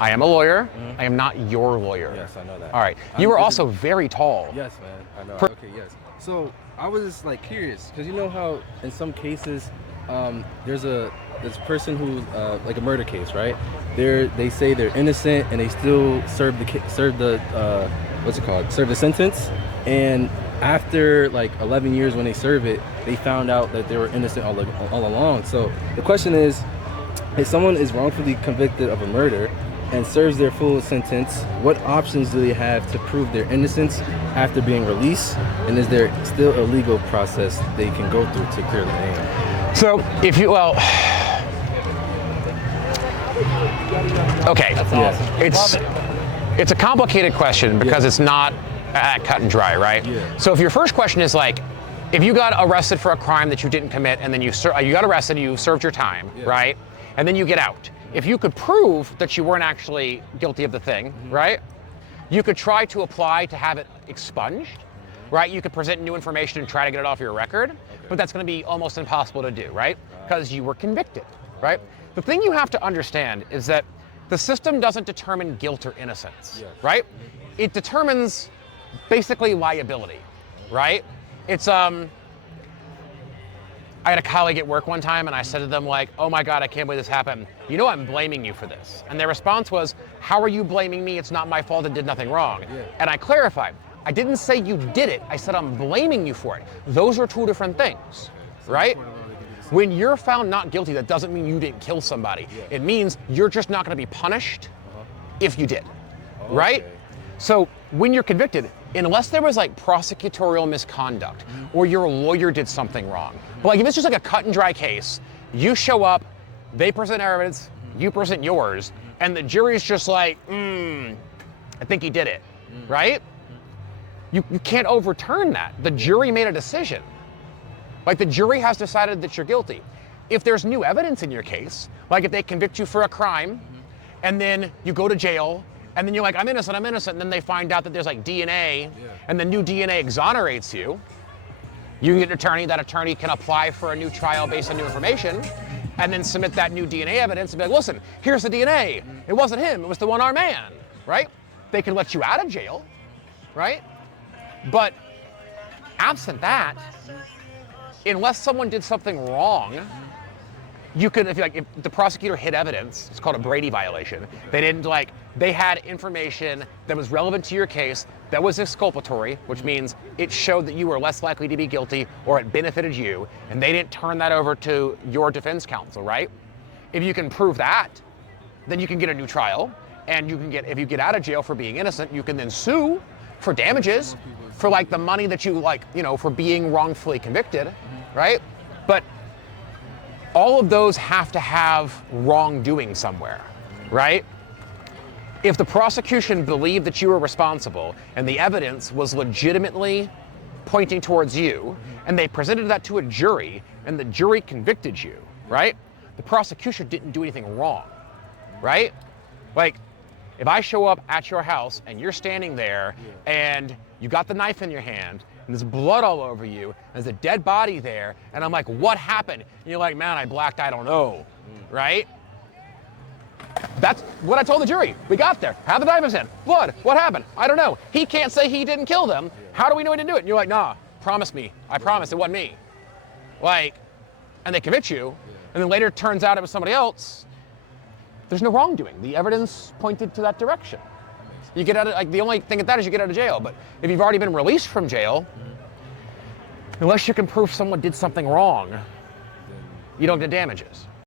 I am a lawyer. I am not your lawyer. Yes, I know that. All right. You are also very tall. Yes, man. I know. Okay, yes. So I was just like curious because you know how in some cases there's this person who like a murder case, right? They say they're innocent and they still serve the what's it called? Serve the sentence. And after like 11 years when they serve it, they found out that they were innocent all along. So the question is, if someone is wrongfully convicted of a murder and serves their full sentence, what options do they have to prove their innocence after being released? And is there still a legal process they can go through to clear the name? So if you, well, okay, it's a complicated question because it's not cut and dry, right? Yeah. So if your first question is like, if you got arrested for a crime that you didn't commit and then you got arrested, you served your time, right? And then you get out. If you could prove that you weren't actually guilty of the thing, right? You could try to apply to have it expunged, right? You could present new information and try to get it off your record, but that's going to be almost impossible to do, right? Because you were convicted, right? The thing you have to understand is that the system doesn't determine guilt or innocence, right? It determines basically liability, right? It's I had a colleague at work one time and I said to them like, oh my God, I can't believe this happened. You know I'm blaming you for this. And their response was, how are you blaming me? It's not my fault, I did nothing wrong. And I clarified, I didn't say you did it, I said I'm blaming you for it. Those are two different things, right? When you're found not guilty, that doesn't mean you didn't kill somebody. It means you're just not gonna be punished if you did, right? So when you're convicted, unless there was like prosecutorial misconduct or your lawyer did something wrong, but like if it's just like a cut and dry case, you show up, they present evidence, you present yours, and the jury's just like, I think he did it, right? You can't overturn that. The jury made a decision. Like the jury has decided that you're guilty. If there's new evidence in your case, like if they convict you for a crime and then you go to jail and then you're like, I'm innocent, and then they find out that there's like DNA, and the new DNA exonerates you. You can get an attorney, that attorney can apply for a new trial based on new information, and then submit that new DNA evidence and be like, listen, here's the DNA. It wasn't him, it was the one-armed man, right? They can let you out of jail, right? But absent that, unless someone did something wrong, you could, if the prosecutor hid evidence, it's called a Brady violation. They had information that was relevant to your case that was exculpatory, which means it showed that you were less likely to be guilty or it benefited you, and they didn't turn that over to your defense counsel, right? If you can prove that, then you can get a new trial, and if you get out of jail for being innocent, you can then sue for damages for like the money that you for being wrongfully convicted, right? But all of those have to have wrongdoing somewhere, right? If the prosecution believed that you were responsible and the evidence was legitimately pointing towards you, and they presented that to a jury, and the jury convicted you, right? The prosecution didn't do anything wrong, right? Like, if I show up at your house and you're standing there and you got the knife in your hand and there's blood all over you, and there's a dead body there, and I'm like, what happened? And you're like, man, I blacked, I don't know, right? That's what I told the jury. We got there, had the knife in his hand, blood, what happened? I don't know. He can't say he didn't kill them. How do we know he didn't do it? And you're like, nah, promise me. I promise it wasn't me. Like, and they convict you, and then later it turns out it was somebody else. There's no wrongdoing. The evidence pointed to that direction. You get out of, the only thing at that is you get out of jail. But if you've already been released from jail, unless you can prove someone did something wrong, you don't get damages.